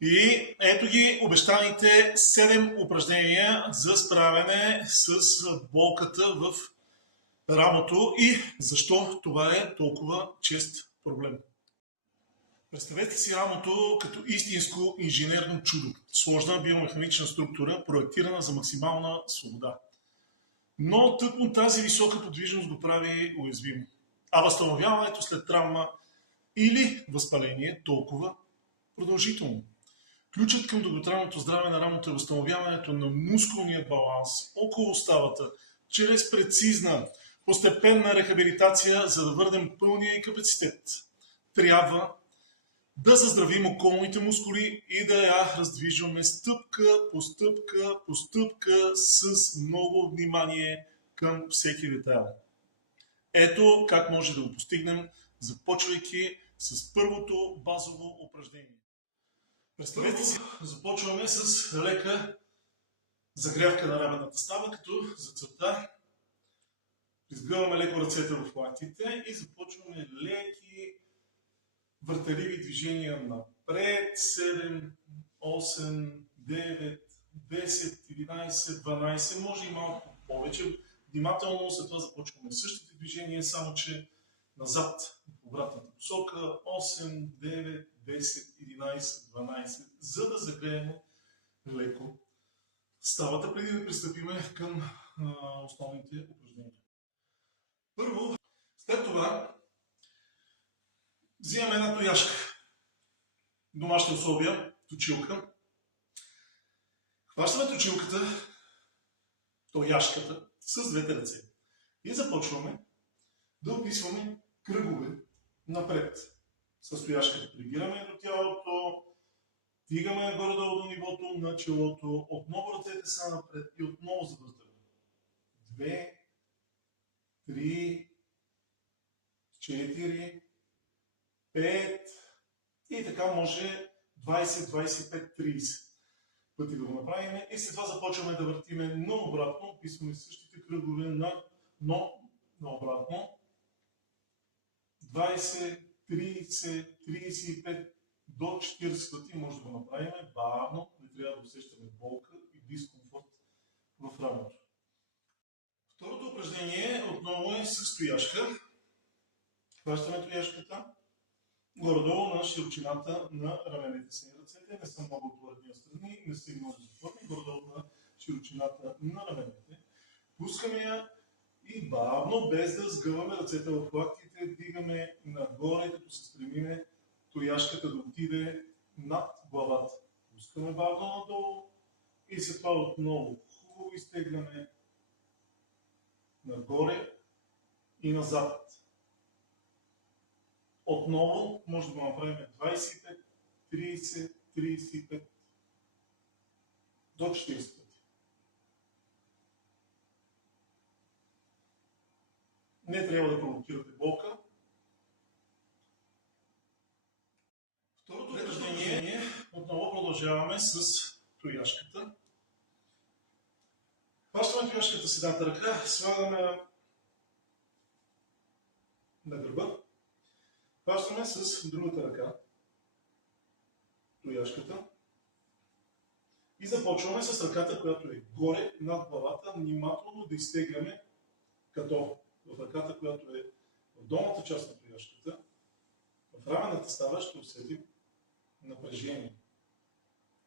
И ето ги обещаните 7 упражнения за справяне с болката в рамото и защо това е толкова чест проблем. Представете си рамото като истинско инженерно чудо. Сложна биомеханична структура, проектирана за максимална свобода. Но тъкмо тази висока подвижност го прави уязвимо. А възстановяването след травма или възпаление толкова продължително. Ключът към дълготрайното здраве на рамото е възстановяването на мускулния баланс около ставата, чрез прецизна, постепенна рехабилитация, за да върнем пълния и капацитет. Трябва да заздравим околните мускули и да я раздвижваме стъпка по стъпка по стъпка с много внимание към всеки детайл. Ето как може да го постигнем, започвайки с първото базово упражнение. Представете си, започваме с лека загрявка на рамената става, като за целта изгъваме леко ръцете в лактите и започваме леки въртеливи движения напред. 7, 8, 9, 10, 11, 12, може и малко повече. Внимателно след това започваме същите движения, само че назад в обратната посока. 8, 9, 10, 11, 12, за да загреем леко ставата, преди да пристъпиме към основните упражнения. Първо, след това взимаме една тояшка. Домашни условия, точилка. Хващаме точилката, тояшката, с двете ръце. И започваме да описваме кръгове напред. С тояшката прибираме до тялото, вдигаме горе-долу до нивото на челото, отново ръцете са напред и отново завъртаме. 2, 3, 4, 5 и така може 20, 25, 30 пъти да го направим. И след това започваме да въртиме наобратно, описваме същите кръгове, но наобратно. 20, 30, 35 до 40 пъти може да го направим бавно, не трябва да усещаме болка и дискомфорт в рамото. Второто упражнение отново е с тояшка. Хващаме тояшката горе-долу на широчината на раменете си. Ръцете не са много отворени отстрани, не са и много затворени, горе-долу на широчината на раменете. Пускаме я и бавно, без да сгъваме ръцете в лактите, дигаме нагоре, като се стремиме тояшката да отиде над главата. Пускаме бавно надолу и след това отново хубаво изтегляме нагоре и назад. Отново може да го направим 25, 30, 35 до 40 пъти. Не трябва да провокирате болка. Второто упражнение отново продължаваме с тояшката. Хващаме тояшката с едната ръка, слагаме на гърба. Хващаме с другата ръка тояшката и започваме с ръката, която е горе над главата, внимателно да изтегляме, като в ръката, която е в долната част на тояшката, в рамената става ще усетим напрежение.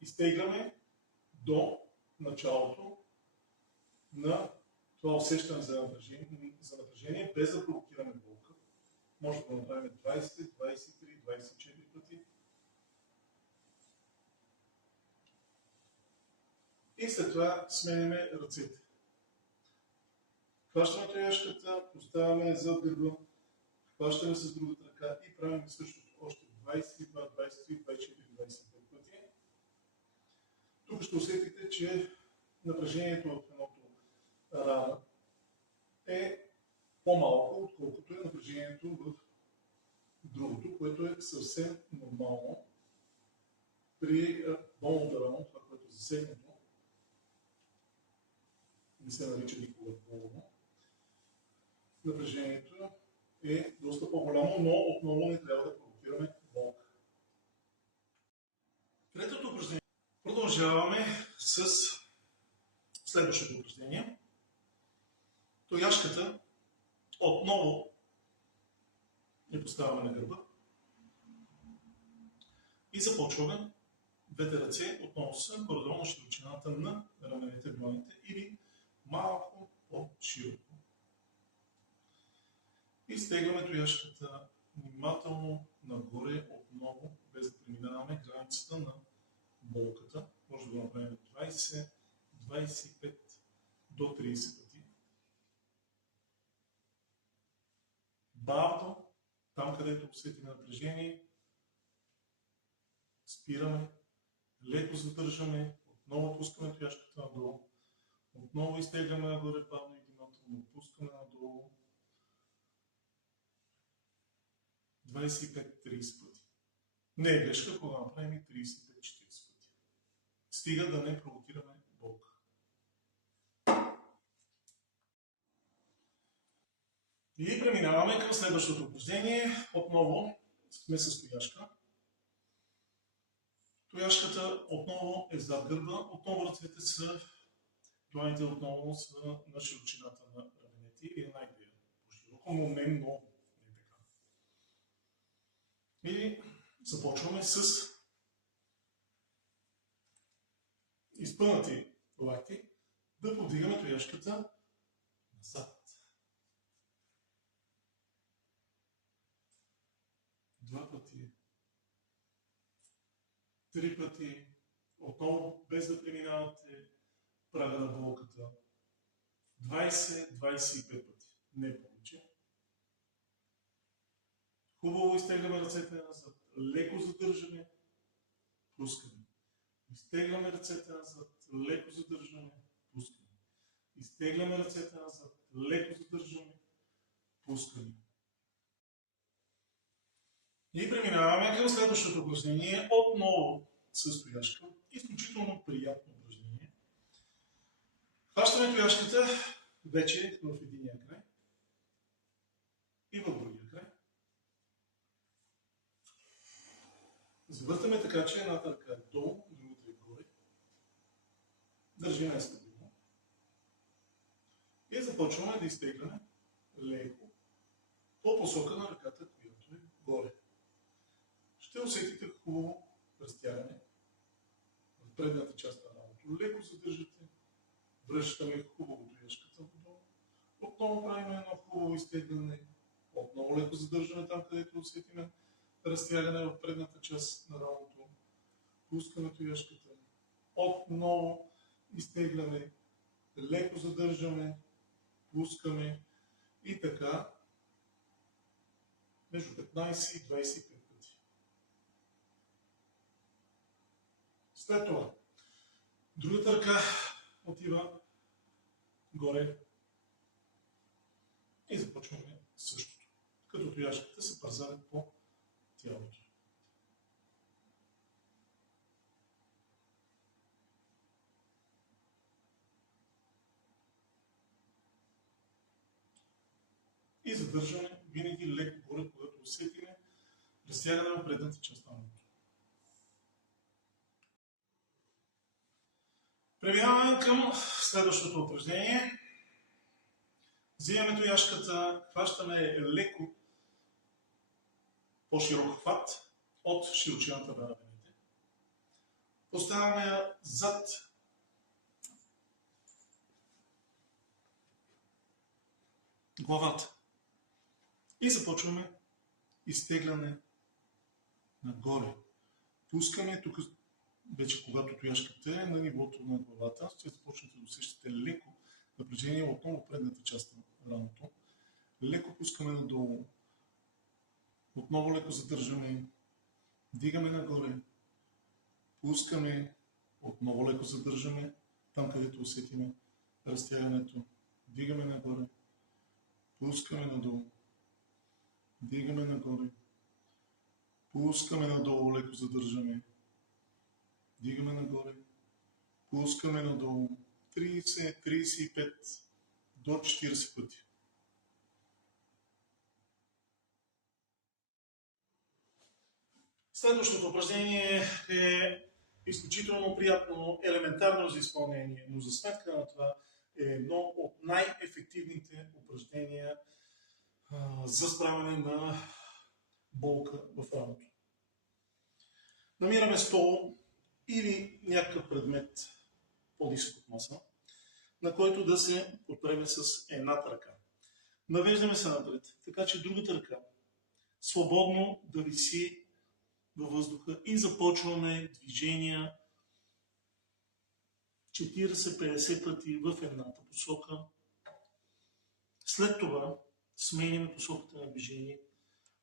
Изтегляме до началото на това усещане за напрежение, без да провокираме болка. Може да го направим 20, 23, 24 пъти. И след това сменяме ръцете. Хващаме тояшката, поставяме зад гърба, хващаме с другата ръка и правим същото още 22, 23, 24, 25 пъти. Тук ще усетите, че напрежението в едното рамо е по-малко, отколкото е напрежението в другото, което е съвсем нормално при болното рамо, това, което е засегнато. Не се нарича никога болно. Напрежението е доста по-голямо, но отново не трябва да провокираме болка. Третото продължаваме с следващото упражнение. Тояшката отново я поставяме на гърба и започваме. Двете ръце отново са горе-долу на широчината на раменете, дланите или малко по-широко. И стегаме тояшката внимателно нагоре отново, без да преминаваме границата на болката. Може да го направим 20, 25 до 30 пъти. Бавно, там където усетим напрежение, спираме, леко задържаме, отново пускаме тояшката надолу, отново изтегляме нагоре бавно и внимателно, пускаме надолу 25-30 пъти. Не е грешка, ако направим и 35-40 пъти. Стига да не провокираме болка. И преминаваме към следващото упражнение. Отново сме с тояшка. Тояшката отново е зад гърба, отново ръцете са, дланите отново са на широчината на раменете или една идея по-широко, но не много. Не така. И започваме с изпънати лакти да повдигаме тояшката назад. Два пъти. 3 пъти, отново без да преминавате прага на болката, 20-25 пъти, не повече. Хубаво изтегляме ръцете назад, леко задържаме, пускаме. Изтегляме ръцете назад, леко задържаме, пускаме. Изтегляме ръцете назад, леко задържаме, пускаме. И преминаваме към следващото упражнение, отново с тояшка. Изключително приятно упражнение. Хващаме тояшката вече в единия край и в другия край. Завъртаме така, че едната ръка е долу, другата е горе. Държиме стабилно. И започваме да изтегляме леко по посока на ръката, която е горе. Ще усетите хубаво разтягане в предната част на рамото. Леко задържате, връщаме хубаво тояшката надолу. Отново правим едно хубаво изтегляне. Отново леко задържаме там, където усетиме разтягане в предната част на рамото. Пускаме тояшката. Отново изтегляме, леко задържаме, пускаме и така между 15 и 25 пъти. След това, другата ръка отива горе и започваме същото, като тояшката се пързави по тялото. И задържаме винаги леко горе, когато усетиме разтягане на предната част на рамото. Преминаваме към следващото упражнение. Взимаме тояшката, хващаме леко по-широк хват от широчината на раменете. Поставяме я зад главата. И започваме изтегляне нагоре. Пускаме тук, вече когато тояшката е на нивото на главата, ще започнете да усещате леко напрежение отново предната част на рамото. Леко пускаме надолу. Отново леко задържаме. Дигаме нагоре. Пускаме. Отново леко задържаме. Там, където усетиме разтягането. Дигаме нагоре. Пускаме надолу. Дигаме нагоре. Пускаме надолу, леко задържаме. Дигаме нагоре. Пускаме надолу. 30, 35 до 40 пъти. Следващото упражнение е изключително приятно, елементарно за изпълнение, но за сметка на това е едно от най-ефективните упражнения за справяне на болка в рамото. Намираме стол или някакъв предмет по-нисък от маса, на който да се подпреме с едната ръка. Навеждаме се напред, така че другата ръка свободно да виси във въздуха и започваме движения 40-50 пъти в едната посока. След това сменяме посоката на движение.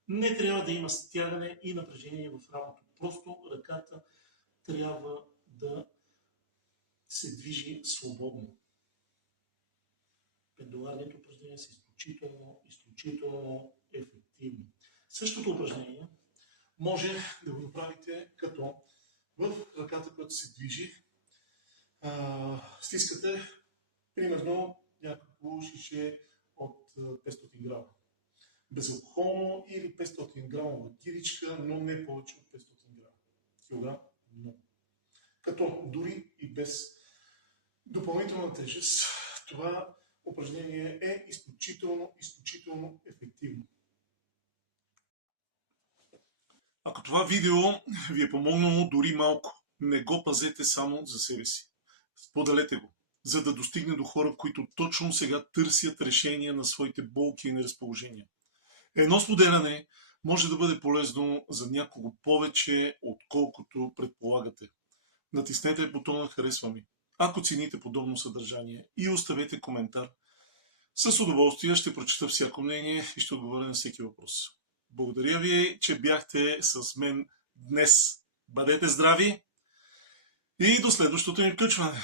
Не трябва да има стягане и напрежение в рамото. Просто ръката трябва да се движи свободно. Пендуларните упражнения са изключително ефективни. Същото упражнение може да го направите като в ръката, която се движи, стискате примерно някакво шише от 500 грама. Безалкохолно или 500 грамова киричка, но не повече от 500 грама. Килограм много. Като дори и без допълнителна тежест, това упражнение е изключително ефективно. Ако това видео ви е помогнало дори малко, не го пазете само за себе си. Споделете го, за да достигне до хора, които точно сега търсят решение на своите болки и неразположения. Едно споделяне може да бъде полезно за някого повече, отколкото предполагате. Натиснете бутона "Харесва ми", ако цените подобно съдържание, и оставете коментар. С удоволствие ще прочета всяко мнение и ще отговоря на всеки въпрос. Благодаря ви, че бяхте с мен днес. Бъдете здрави и до следващото ни включване!